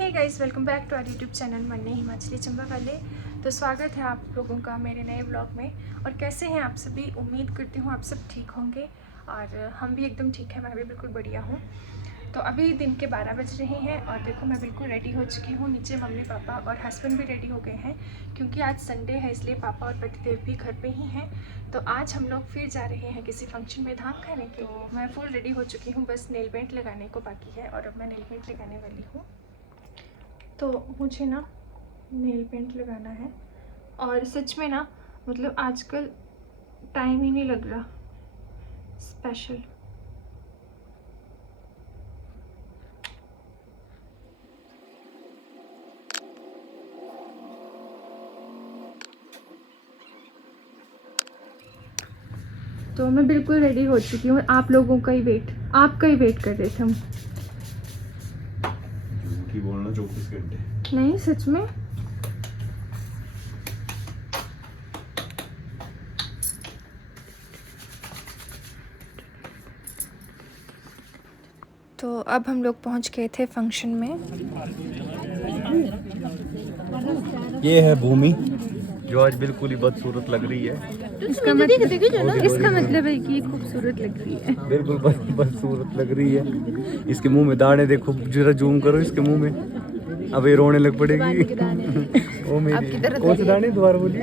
Hey guys, welcome back to our YouTube channel मन्ने हिमाचली चंबा वाले। तो स्वागत है आप लोगों का मेरे नए ब्लॉग में। और कैसे हैं आप सभी? उम्मीद करती हूँ आप सब ठीक होंगे और हम भी एकदम ठीक है। मैं भी बिल्कुल बढ़िया हूँ। तो अभी दिन के 12 बज रहे हैं और देखो मैं बिल्कुल रेडी हो चुकी हूँ। नीचे मम्मी पापा और हस्बैंड भी रेडी हो गए हैं क्योंकि आज संडे है, इसलिए पापा और पतिदेव भी घर पे ही हैं। तो आज हम लोग फिर जा रहे हैं किसी फंक्शन में धाम खाने के लिए। मैं फुल रेडी हो चुकी हूँ, बस नेल पेंट लगाने को बाकी है और अब मैं नेल पेंट लगाने वाली हूँ। तो मुझे ना नेल पेंट लगाना है और सच में ना मतलब आजकल टाइम ही नहीं लग रहा स्पेशल। तो मैं बिल्कुल रेडी हो चुकी हूँ। आपका ही वेट कर रहे थे हम। झूठी बोलना 24 घंटे नहीं, सच में। तो अब हम लोग पहुँच गए थे फंक्शन में। ये है भूमि जो आज बिल्कुल ही बदसूरत लग रही है। इसका मतलब है कि खूबसूरत लग रही है। बिल्कुल बदसूरत लग रही है। इसके मुंह में दाने देखो, जरा जूम करो इसके मुंह में। अब ये रोने लग पड़ेगी। ओ मेरी, कौन से दाने? दोबारा बोलिए।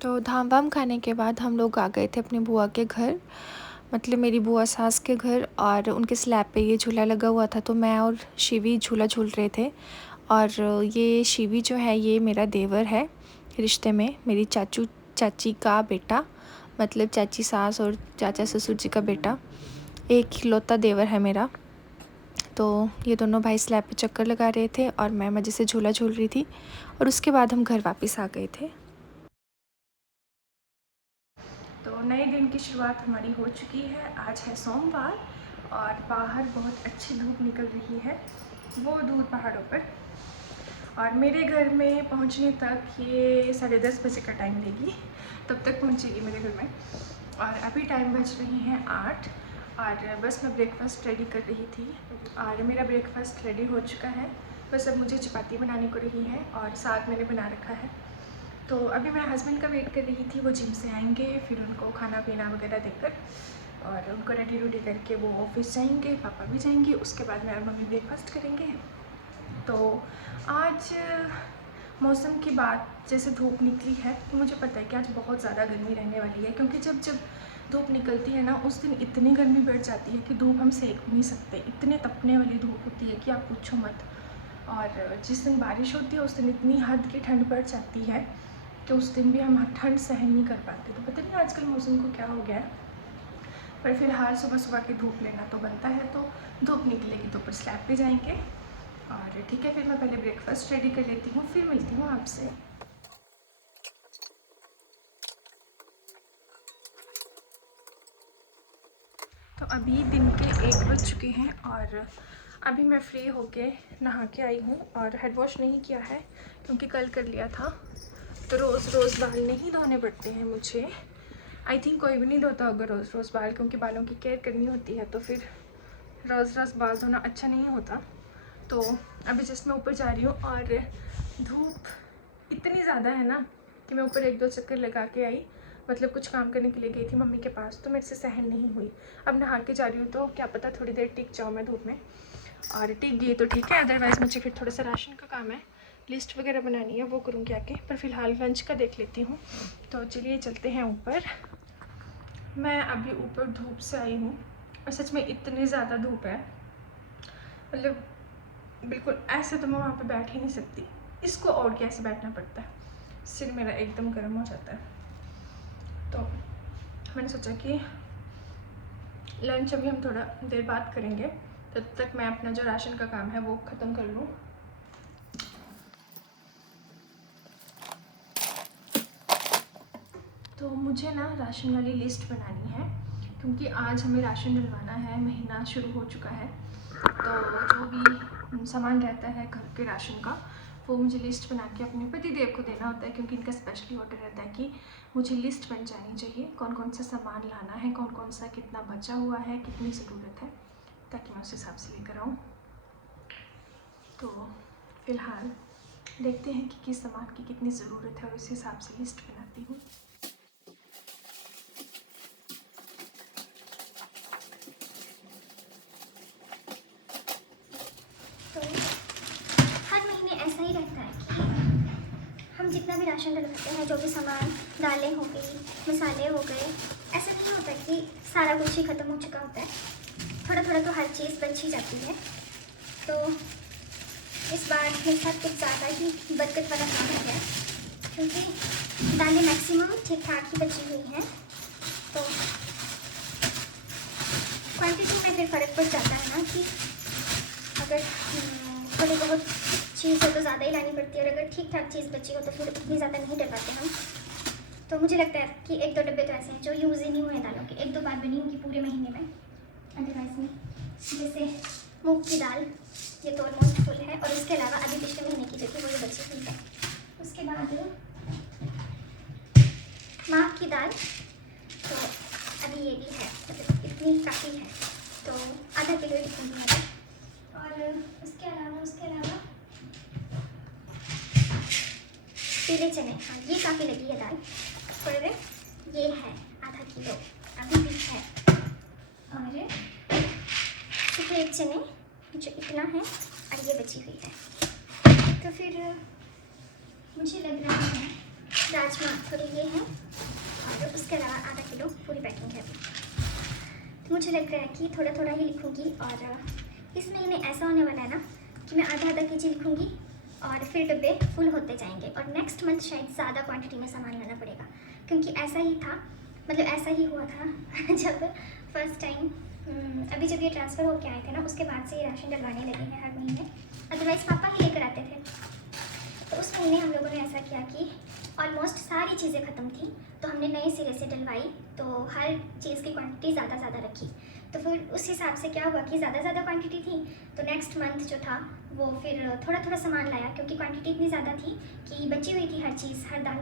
तो धाम वाम खाने के बाद हम लोग आ गए थे अपनी बुआ के घर, मतलब मेरी बुआ सास के घर। और उनके स्लैब पे ये झूला लगा हुआ था, तो मैं और शिवी झूला झूल रहे थे। और ये शिवी जो है ये मेरा देवर है रिश्ते में, मेरी चाची का बेटा, मतलब चाची सास और चाचा ससुर जी का बेटा। एक इकलौता देवर है मेरा। तो ये दोनों भाई स्लैब पे चक्कर लगा रहे थे और मैं मज़े से झूला झूल रही थी। और उसके बाद हम घर वापस आ गए थे। तो नए दिन की शुरुआत हमारी हो चुकी है। आज है सोमवार और बाहर बहुत अच्छी धूप निकल रही है, वो दूर पहाड़ों पर। और मेरे घर में पहुंचने तक ये 10:30 बजे का टाइम लेगी, तब तक पहुंचेगी मेरे घर में। और अभी टाइम बज रही हैं 8 और बस मैं ब्रेकफास्ट रेडी कर रही थी और मेरा ब्रेकफास्ट रेडी हो चुका है। बस अब मुझे चपाती बनाने को रही है और साग मैंने बना रखा है। तो अभी मैं हस्बैंड का वेट कर रही थी, वो जिम से आएंगे, फिर उनको खाना पीना वगैरह देकर और उनको रेडी रूडी करके वो ऑफिस जाएंगे, पापा भी जाएंगे। उसके बाद मैं और मम्मी ब्रेकफास्ट करेंगे। तो आज मौसम की बात, जैसे धूप निकली है तो मुझे पता है कि आज बहुत ज़्यादा गर्मी रहने वाली है, क्योंकि जब जब धूप निकलती है ना उस दिन इतनी गर्मी बढ़ जाती है कि धूप हम सेक भी नहीं सकते। इतने तपने वाली धूप होती है कि आप पूछो मत। और जिस दिन बारिश होती है उस दिन इतनी हद की ठंड बढ़ जाती है कि उस दिन भी हम ठंड सहन नहीं कर पाते। तो पता नहीं आजकल मौसम को क्या हो गया है, पर फिलहाल सुबह सुबह की धूप लेना तो बनता है। तो धूप निकलेगी तो ऊपर स्लैब पे जाएंगे। और ठीक है, फिर मैं पहले ब्रेकफास्ट रेडी कर लेती हूँ, फिर मिलती हूँ आपसे। तो अभी दिन के 1 बज चुके हैं और अभी मैं फ्री होके नहा के आई हूँ और हेड वॉश नहीं किया है क्योंकि कल कर लिया था। तो रोज़ बाल नहीं धोने पड़ते हैं मुझे। आई थिंक कोई भी नहीं धोता होगा रोज़ बाल, क्योंकि बालों की केयर करनी होती है, तो फिर रोज़ बाल धोना अच्छा नहीं होता। तो अभी जस्ट मैं ऊपर जा रही हूँ और धूप इतनी ज़्यादा है ना कि मैं ऊपर 1-2 चक्कर लगा के आई, मतलब कुछ काम करने के लिए गई थी मम्मी के पास, तो मेरे से सहन नहीं हुई। अब नहा के जा रही हूँ तो क्या पता थोड़ी देर टिक जाऊँ मैं धूप में। और टिक गई तो ठीक है, अदरवाइज़ मुझे फिर थोड़ा सा राशन का काम है, लिस्ट वगैरह बनानी है, वो करूँगी आके। पर फिलहाल लंच का देख लेती हूँ। तो चलिए चलते हैं ऊपर। मैं अभी ऊपर धूप से आई हूँ और सच में इतनी ज़्यादा धूप है, मतलब बिल्कुल ऐसे तो मैं वहाँ पे बैठ ही नहीं सकती। इसको और कैसे बैठना पड़ता है, सिर मेरा एकदम गर्म हो जाता है। तो मैंने सोचा कि लंच अभी हम थोड़ा देर बाद करेंगे, तब तक मैं अपना जो राशन का काम है वो ख़त्म कर लूँ। तो मुझे ना राशन वाली लिस्ट बनानी है, क्योंकि आज हमें राशन डलवाना है, महीना शुरू हो चुका है। तो जो भी सामान रहता है घर के राशन का, वो मुझे लिस्ट बना के अपने पतिदेव को देना होता है, क्योंकि इनका स्पेशली ऑर्डर रहता है कि मुझे लिस्ट बन जानी चाहिए कौन कौन सा सामान लाना है, कौन कौन सा कितना बचा हुआ है, कितनी ज़रूरत है, ताकि मैं उस हिसाब से लेकर आऊँ। तो फ़िलहाल देखते हैं कि किस सामान की कितनी ज़रूरत है और उस हिसाब से लिस्ट बनाती हूँ। जितना भी राशन डलवाते हैं, जो भी सामान, दालें हो गई, मसाले हो गए, ऐसा नहीं होता कि सारा कुछ ही ख़त्म हो चुका होता है। थोड़ा थोड़ा तो हर चीज़ बच ही जाती है। तो इस बार मेरे साथ कुछ ज़्यादा ही बरकत वाला काम हो गया, क्योंकि दालें मैक्सिमम ठीक ठाक ही बची हुई हैं। तो क्वांटिटी में फिर फ़र्क पड़ जाता है ना, कि अगर थोड़ी बहुत चीज़ हो तो ज़्यादा ही लानी पड़ती है, और अगर ठीक ठाक चीज़ बची हो तो फिर इतनी ज़्यादा नहीं डलवाते हम। तो मुझे लगता है कि 1-2 डब्बे तो ऐसे हैं जो यूज़ ही नहीं हुए दालों के, 1-2 बार बनी होंगी पूरे महीने में। अदरवाइज में जैसे मूंग की दाल, ये तो ऑलमोस्ट फुल है, और उसके अलावा अभी पिछले महीने की जो थी वो ये बची हुई है। उसके बाद माह की दाल, तो अभी ये भी है, मतलब इतनी काफ़ी है, तो आधा किलो ही रखूँगी मैं। और उसके अलावा पीले चने, हाँ ये काफ़ी लगी है दाल, पर ये है आधा किलो अभी भी है। और सफ़ेद चने जो इतना है, और ये बची हुई है। तो फिर मुझे लग रहा है राजमा थोड़े ये हैं, और उसके अलावा आधा किलो पूरी पैकिंग है अभी। तो मुझे लग रहा है कि थोड़ा थोड़ा ही लिखूँगी, और इस महीने ऐसा होने वाला है ना कि मैं आधा आधा केजी लिखूँगी और फिर डब्बे फुल होते जाएंगे, और नेक्स्ट मंथ शायद ज़्यादा क्वांटिटी में सामान लाना पड़ेगा, क्योंकि ऐसा ही था, मतलब ऐसा ही हुआ था जब फर्स्ट टाइम अभी जब ये ट्रांसफ़र होके आए थे ना, उसके बाद से ये राशन डलवाने लगे हैं हर महीने। अदरवाइज़ पापा ही लेकर आते थे। तो उस महीने हम लोगों ने ऐसा किया कि ऑलमोस्ट सारी चीज़ें ख़त्म थी, तो हमने नए सिरे से डलवाई, तो हर चीज़ की क्वांटिटी ज़्यादा रखी। तो फिर उस हिसाब से क्या हुआ कि ज़्यादा क्वांटिटी थी, तो नेक्स्ट मंथ जो था वो फिर थोड़ा सामान लाया, क्योंकि क्वांटिटी इतनी ज़्यादा थी कि बची हुई थी हर चीज़, हर दाल,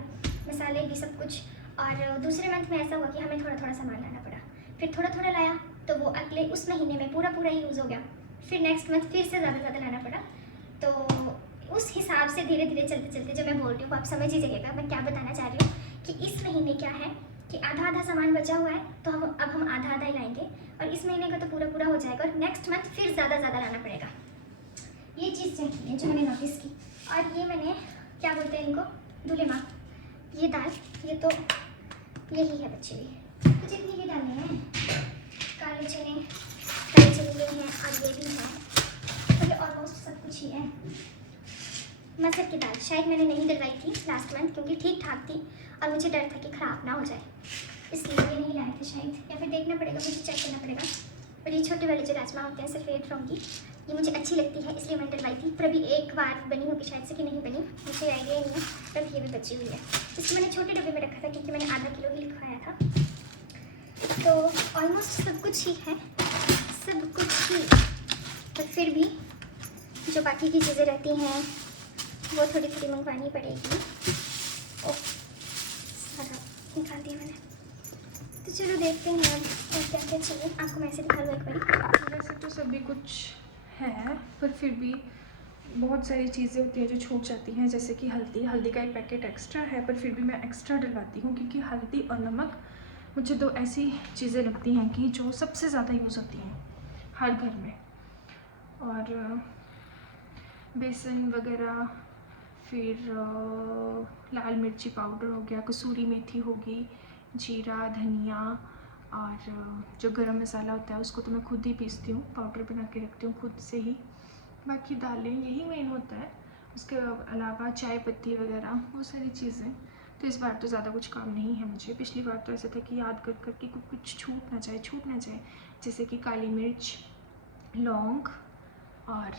मसाले भी सब कुछ। और दूसरे मंथ में ऐसा हुआ कि हमें थोड़ा सामान लाना पड़ा, फिर थोड़ा लाया, तो वो अगले उस महीने में पूरा ही यूज़ हो गया। फिर नेक्स्ट मंथ फिर से ज़्यादा लाना पड़ा। तो उस हिसाब से धीरे धीरे चलते जब मैं बोल रही हूँ, आप समझ ही जाइएगा मैं क्या बताना चाह रही हूँ, कि इस महीने क्या है कि आधा सामान बचा हुआ है, तो हम आधा ही लाएंगे, और इस महीने का तो पूरा हो जाएगा, और नेक्स्ट मंथ फिर ज़्यादा लाना पड़ेगा। ये चीज़ चाहिए जो मैंने नोटिस की। और ये मैंने क्या बोलते हैं इनको, दूल्हे माँ, ये दाल, ये तो यही है बची हुई, तो जितनी भी दालें हैं, काले चने ये हैं, और ये भी है, तो ये ऑलमोस्ट सब कुछ ही है। मसर की दाल शायद मैंने नहीं डलवाई थी लास्ट मंथ, क्योंकि ठीक ठाक थी, और मुझे डर था कि ख़राब ना हो जाए, इसलिए ये नहीं लाए थे शायद, या फिर देखना पड़ेगा, मुझे चेक करना पड़ेगा। और ये छोटे वाले जो राजमा होते हैं सफ़ेद रंग की, ये मुझे अच्छी लगती है, इसलिए मैंने डलवाई थी, पर अभी एक बार बनी होगी शायद से कि नहीं बनी, मुझे आइडिया नहीं है, पर ये भी बची हुई है। इसको मैंने छोटे डब्बे में रखा था, क्योंकि मैंने आधा किलो ही लिखवाया था। तो ऑलमोस्ट सब कुछ ही है, सब कुछ ही, पर फिर भी जो बाकी की चीज़ें रहती हैं वो थोड़ी मंगवानी पड़ेगी। ओह सारा निकाल दिया मैंने। तो चलो देखते हैं अब और क्या चाहिए, आपको मैं ऐसे दिखा दूँ एक बार। वैसे तो सभी कुछ है, पर फिर भी बहुत सारी चीज़ें होती हैं जो छूट जाती हैं, जैसे कि हल्दी का एक पैकेट एक्स्ट्रा है, पर फिर भी मैं एक्स्ट्रा डलवाती हूँ, क्योंकि हल्दी और नमक मुझे 2 ऐसी चीज़ें लगती हैं कि जो सबसे ज़्यादा यूज़ होती हैं हर घर में। और बेसन वगैरह, फिर लाल मिर्ची पाउडर हो गया, कसूरी मेथी होगी, जीरा, धनिया, और जो गरम मसाला होता है उसको तो मैं खुद ही पीसती हूँ, पाउडर बना के रखती हूँ खुद से ही। बाकी दालें यही मेन होता है, उसके अलावा चाय पत्ती वगैरह वो सारी चीज़ें। तो इस बार तो ज़्यादा कुछ काम नहीं है मुझे, पिछली बार तो ऐसा था कि याद कर कि कुछ छूट ना जाए, जैसे कि काली मिर्च, लौंग, और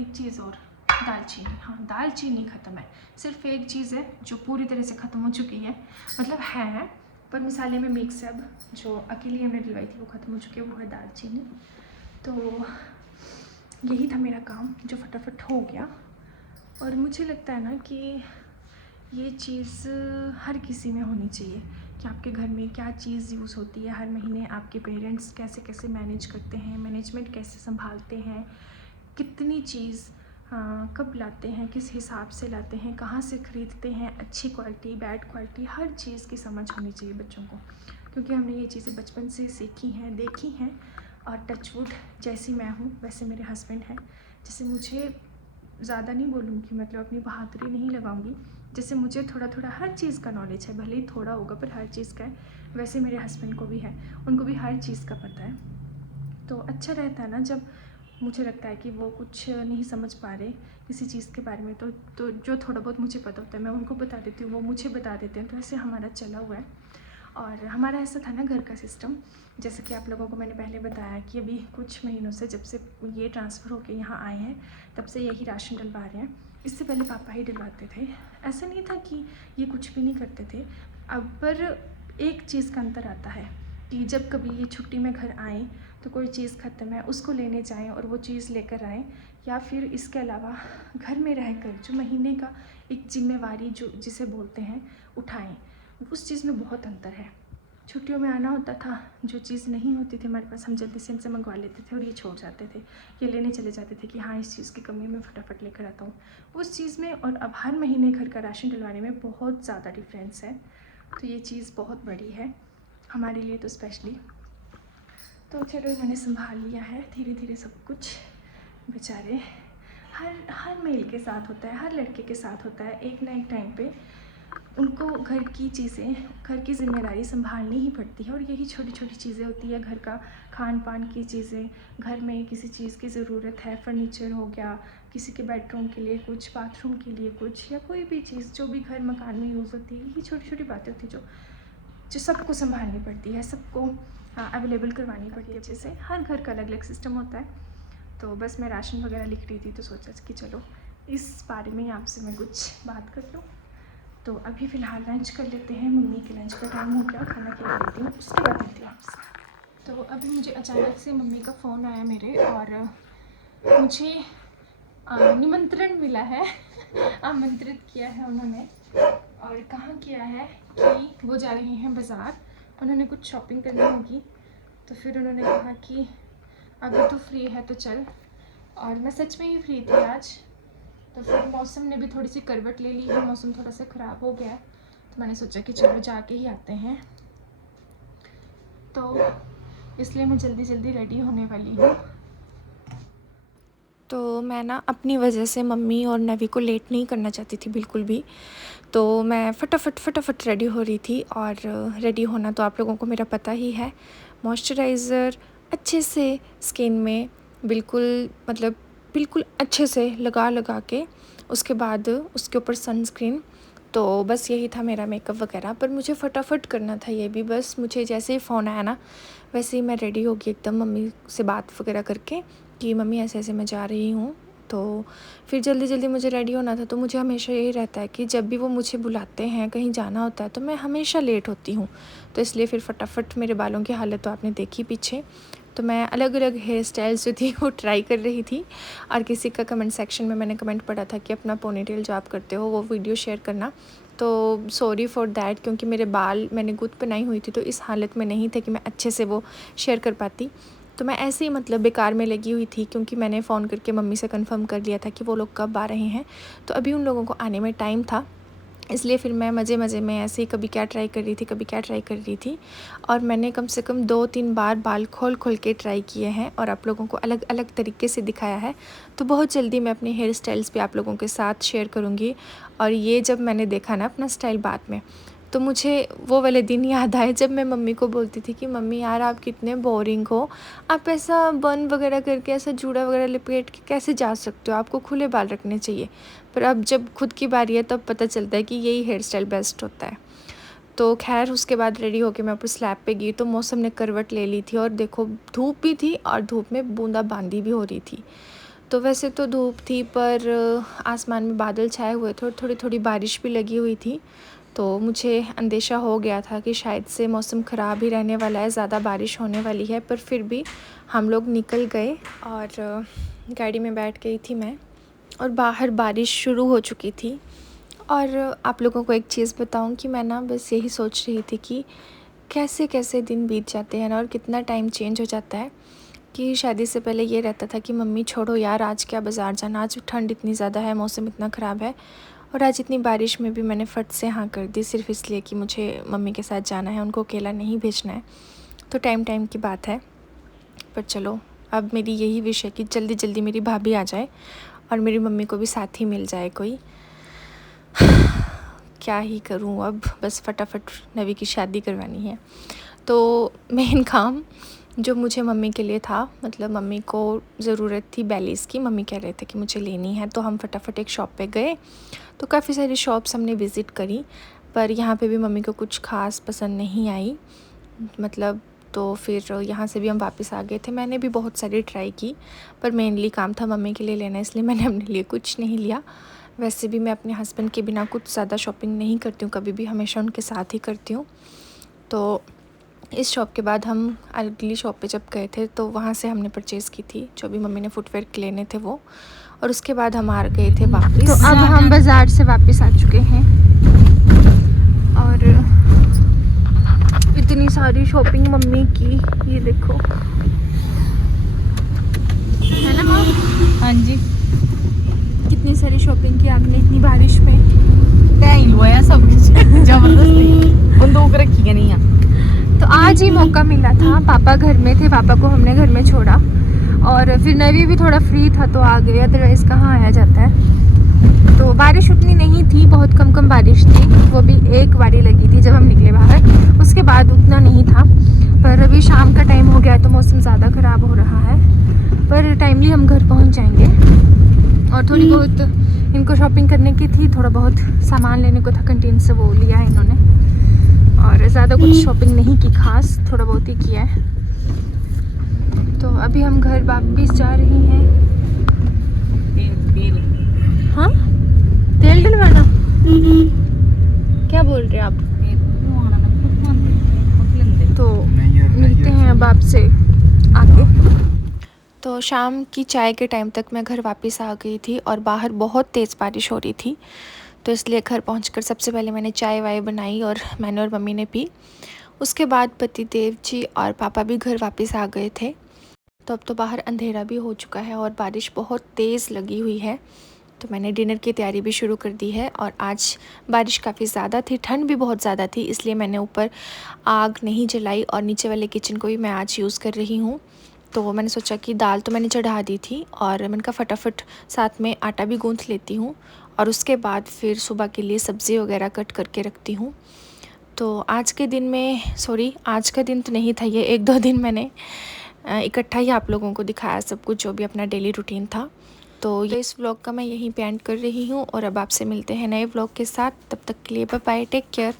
एक चीज़ और, दालचीनी। हाँ, दालचीनी ख़त्म है, सिर्फ एक चीज़ है जो पूरी तरह से ख़त्म हो चुकी है, मतलब है पर मसाले में मिक्स है, अब जो अकेली हमने डलवाई थी वो ख़त्म हो चुकी है, वो है दालचीनी। तो यही था मेरा काम जो फटाफट हो गया। और मुझे लगता है ना कि ये चीज़ हर किसी में होनी चाहिए कि आपके घर में क्या चीज़ यूज़ होती है हर महीने, आपके पेरेंट्स कैसे कैसे मैनेज करते हैं, मैनेजमेंट कैसे संभालते हैं, कितनी चीज़ कब लाते हैं, किस हिसाब से लाते हैं, कहाँ से ख़रीदते हैं, अच्छी क्वालिटी बैड क्वालिटी, हर चीज़ की समझ होनी चाहिए बच्चों को, क्योंकि हमने ये चीज़ें बचपन से सीखी हैं, देखी हैं। और टचवुड जैसी मैं हूँ वैसे मेरे हस्बैंड हैं। जैसे मुझे ज़्यादा नहीं बोलूँगी, मतलब अपनी बहादुरी नहीं लगाऊँगी, जैसे मुझे थोड़ा थोड़ा हर चीज़ का नॉलेज है, भले ही थोड़ा होगा पर हर चीज़ का है, वैसे मेरे हस्बैंड को भी है, उनको भी हर चीज़ का पता है। तो अच्छा रहता है ना जब मुझे लगता है कि वो कुछ नहीं समझ पा रहे किसी चीज़ के बारे में, तो जो थोड़ा बहुत मुझे पता होता है मैं उनको बता देती हूँ, वो मुझे बता देते हैं। तो ऐसे हमारा चला हुआ है। और हमारा ऐसा था ना घर का सिस्टम, जैसे कि आप लोगों को मैंने पहले बताया कि अभी कुछ महीनों से जब से ये ट्रांसफ़र होके यहाँ आए हैं तब से यही राशन डलवा रहे हैं। इससे पहले पापा ही डलवाते थे। ऐसा नहीं था कि ये कुछ भी नहीं करते थे। अब पर एक चीज़ का अंतर आता है कि जब कभी ये छुट्टी में घर आएँ तो कोई चीज़ ख़त्म है उसको लेने जाएँ और वो चीज़ लेकर आएँ, या फिर इसके अलावा घर में रहकर जो महीने का एक जिम्मेवारी जो जिसे बोलते हैं उठाएँ, उस चीज़ में बहुत अंतर है। छुट्टियों में आना होता था, जो चीज़ नहीं होती थी हमारे पास हम जल्दी से इनसे मंगवा लेते थे और ये छोड़ जाते थे, ये लेने चले जाते थे कि हाँ इस चीज़ की कमी मैं फटाफट लेकर आता हूँ उस चीज़ में। और अब हर महीने घर का राशन डलवाने में बहुत ज़्यादा डिफरेंस है। तो ये चीज़ बहुत बड़ी है हमारे लिए तो स्पेशली। तो चलो इन्होंने संभाल लिया है धीरे धीरे सब कुछ। बेचारे हर मेल के साथ होता है, हर लड़के के साथ होता है, एक ना एक टाइम पे उनको घर की चीज़ें, घर की जिम्मेदारी संभालनी ही पड़ती है। और यही छोटी छोटी चीज़ें होती है, घर का खान पान की चीज़ें, घर में किसी चीज़ की ज़रूरत है, फर्नीचर हो गया, किसी के बेडरूम के लिए कुछ, बाथरूम के लिए कुछ, या कोई भी चीज़ जो भी घर मकान में यूज़ होती है, यही छोटी छोटी बातें होती है जो सबको संभालनी पड़ती है, सबको अवेलेबल करवानी पड़ती है अच्छे से। हर घर का अलग अलग सिस्टम होता है। तो बस मैं राशन वगैरह लिख रही थी तो सोचा कि चलो इस बारे में आपसे मैं कुछ बात कर लूँ। तो अभी फ़िलहाल लंच कर लेते हैं, मम्मी के लंच का टाइम हो गया, खाना खिला देती हूँ, उसके बाद मिलती हूँ आपसे। तो अभी मुझे अचानक से मम्मी का फ़ोन आया मेरे, और मुझे निमंत्रण मिला है आमंत्रित किया है उन्होंने। और कहाँ किया है कि वो जा रही हैं बाज़ार, उन्होंने कुछ शॉपिंग करनी होगी। तो फिर उन्होंने कहा कि अगर तू फ्री है तो चल। और मैं सच में ही फ्री थी आज। तो फिर मौसम ने भी थोड़ी सी करवट ले ली है, मौसम थोड़ा सा ख़राब हो गया है, तो मैंने सोचा कि चलो जाके ही आते हैं। तो इसलिए मैं जल्दी जल्दी रेडी होने वाली हूँ। तो मैं ना अपनी वजह से मम्मी और नवी को लेट नहीं करना चाहती थी बिल्कुल भी। तो मैं फटाफट रेडी हो रही थी। और रेडी होना तो आप लोगों को मेरा पता ही है, मॉइस्चराइज़र अच्छे से स्किन में बिल्कुल अच्छे से लगा के, उसके बाद उसके ऊपर सनस्क्रीन। तो बस यही था मेरा मेकअप वगैरह। पर मुझे फटाफट करना था ये भी। बस मुझे जैसे ही फ़ोन आया ना वैसे ही मैं रेडी हो गई एकदम, मम्मी से बात वगैरह करके कि मम्मी ऐसे ऐसे मैं जा रही हूँ। तो फिर जल्दी मुझे रेडी होना था। तो मुझे हमेशा यही रहता है कि जब भी वो मुझे बुलाते हैं कहीं जाना होता है तो मैं हमेशा लेट होती हूँ। तो इसलिए फिर फटाफट, मेरे बालों की हालत तो आपने देखी पीछे। तो मैं अलग अलग हेयर स्टाइल्स जो थी वो ट्राई कर रही थी। और किसी का कमेंट सेक्शन में मैंने कमेंट पढ़ा था कि अपना पोनीटेल जो आप करते हो वो वीडियो शेयर करना। तो सॉरी फॉर दैट, क्योंकि मेरे बाल मैंने गुत्त बनाई हुई थी तो इस हालत में नहीं थे कि मैं अच्छे से वो शेयर कर पाती। तो मैं ऐसे ही बेकार में लगी हुई थी, क्योंकि मैंने फ़ोन करके मम्मी से कंफर्म कर लिया था कि वो लोग कब आ रहे हैं। तो अभी उन लोगों को आने में टाइम था, इसलिए फिर मैं मज़े में ऐसे ही कभी क्या ट्राई कर रही थी। और मैंने कम से कम 2-3 बार बाल खोल के ट्राई किए हैं और आप लोगों को अलग अलग तरीके से दिखाया है। तो बहुत जल्दी मैं अपने हेयर स्टाइल्स भी आप लोगों के साथ शेयर करूँगी। और ये जब मैंने देखा ना अपना स्टाइल बाद में, तो मुझे वो वाले दिन याद आए जब मैं मम्मी को बोलती थी कि मम्मी यार आप कितने बोरिंग हो, आप ऐसा बन वगैरह करके, ऐसा जूड़ा वगैरह लपेट के कैसे जा सकते हो, आपको खुले बाल रखने चाहिए। पर अब जब खुद की बारी है तब पता चलता है कि यही हेयर स्टाइल बेस्ट होता है। तो खैर उसके बाद रेडी होके मैं ऊपर स्लैब पे गई तो मौसम ने करवट ले ली थी। और देखो धूप भी थी और धूप में बूंदाबांदी भी हो रही थी। तो वैसे तो धूप थी पर आसमान में बादल छाए हुए थे और थोड़ी बारिश भी लगी हुई थी। तो मुझे अंदेशा हो गया था कि शायद से मौसम ख़राब ही रहने वाला है, ज़्यादा बारिश होने वाली है। पर फिर भी हम लोग निकल गए और गाड़ी में बैठ गई थी मैं। और बाहर बारिश शुरू हो चुकी थी। और आप लोगों को एक चीज़ बताऊं कि मैं ना बस यही सोच रही थी कि कैसे कैसे दिन बीत जाते हैं ना, और कितना टाइम चेंज हो जाता है। कि शादी से पहले ये रहता था कि मम्मी छोड़ो यार, आज क्या बाज़ार जाना, आज ठंड इतनी ज़्यादा है, मौसम इतना ख़राब है, और आज इतनी बारिश में भी मैंने फट से हाँ कर दी, सिर्फ इसलिए कि मुझे मम्मी के साथ जाना है, उनको अकेला नहीं भेजना है। तो टाइम की बात है। पर चलो, अब मेरी यही विश है कि जल्दी जल्दी मेरी भाभी आ जाए और मेरी मम्मी को भी साथ ही मिल जाए कोई। क्या ही करूं अब, बस फटाफट नवी की शादी करवानी है। तो मेन काम जो मुझे मम्मी के लिए था, मतलब मम्मी को ज़रूरत थी बैलीज़ की, मम्मी कह रहे थे कि मुझे लेनी है, तो हम फटाफट एक शॉप पे गए। तो काफ़ी सारी शॉप्स हमने विज़िट करी, पर यहाँ पे भी मम्मी को कुछ ख़ास पसंद नहीं आई, मतलब। तो फिर यहाँ से भी हम वापस आ गए थे। मैंने भी बहुत सारी ट्राई की, पर मेनली काम था मम्मी के लिए लेना, इसलिए मैंने अपने लिए कुछ नहीं लिया। वैसे भी मैं अपने हस्बैंड के बिना कुछ ज़्यादा शॉपिंग नहीं करती हूँ कभी भी, हमेशा उनके साथ ही करती हूँ। तो इस शॉप के बाद हम अगली शॉप पे जब गए थे, तो वहाँ से हमने परचेज़ की थी जो भी मम्मी ने फुटवेयर के लेने थे वो। और उसके बाद हम आ गए थे वापस। तो अब हम बाज़ार से वापस आ चुके हैं, और इतनी सारी शॉपिंग मम्मी की, ये देखो, है ना माँ? हाँ जी, कितनी सारी शॉपिंग की आपने इतनी बारिश में। हुआ सब कुछ जबरदस्ती बंदूक रखी है नहीं है। तो आज ही मौका मिला था, पापा घर में थे, पापा को हमने घर में छोड़ा, और फिर नवी भी थोड़ा फ्री था तो आ गया, अदरवाइज़ कहाँ आया जाता है। तो बारिश उतनी नहीं थी, बहुत कम बारिश थी, वो भी एक बारी लगी थी जब हम निकले बाहर, उसके बाद उतना नहीं था। पर अभी शाम का टाइम हो गया तो मौसम ज़्यादा ख़राब हो रहा है, पर टाइमली हम घर पहुँच जाएंगे। और थोड़ी बहुत इनको शॉपिंग करने की थी, थोड़ा बहुत सामान लेने को था कैंटीन से, वो लिया है इन्होंने, और ज़्यादा कुछ शॉपिंग नहीं की खास, थोड़ा बहुत ही किया है। तो अभी हम घर वापस जा रहे हैं। तेल हाँ, तेल डलवाना? क्या बोल रहे हैं आप? तो मिलते हैं अब आपसे आगे। तो शाम की चाय के टाइम तक मैं घर वापस आ गई थी, और बाहर बहुत तेज़ बारिश हो रही थी, तो इसलिए घर पहुंचकर सबसे पहले मैंने चाय वाय बनाई और मैंने और मम्मी ने पी। उसके बाद पतिदेव जी और पापा भी घर वापस आ गए थे। तो अब तो बाहर अंधेरा भी हो चुका है और बारिश बहुत तेज़ लगी हुई है, तो मैंने डिनर की तैयारी भी शुरू कर दी है। और आज बारिश काफ़ी ज़्यादा थी, ठंड भी बहुत ज़्यादा थी, इसलिए मैंने ऊपर आग नहीं जलाई, और नीचे वाले किचन को भी मैं आज यूज़ कर रही हूँ। तो मैंने सोचा कि दाल तो मैंने चढ़ा दी थी, और मैंने कहा फटाफट साथ में आटा भी गूँथ लेती हूँ, और उसके बाद फिर सुबह के लिए सब्ज़ी वगैरह कट करके रखती हूँ। तो आज के दिन में, सॉरी आज का दिन तो नहीं था ये, 1-2 दिन मैंने इकट्ठा ही आप लोगों को दिखाया सब कुछ, जो भी अपना डेली रूटीन था। तो ये इस व्लॉग का मैं यहीं पे एंड कर रही हूँ, और अब आपसे मिलते हैं नए व्लॉग के साथ। तब तक के लिए बाय बाय, टेक केयर।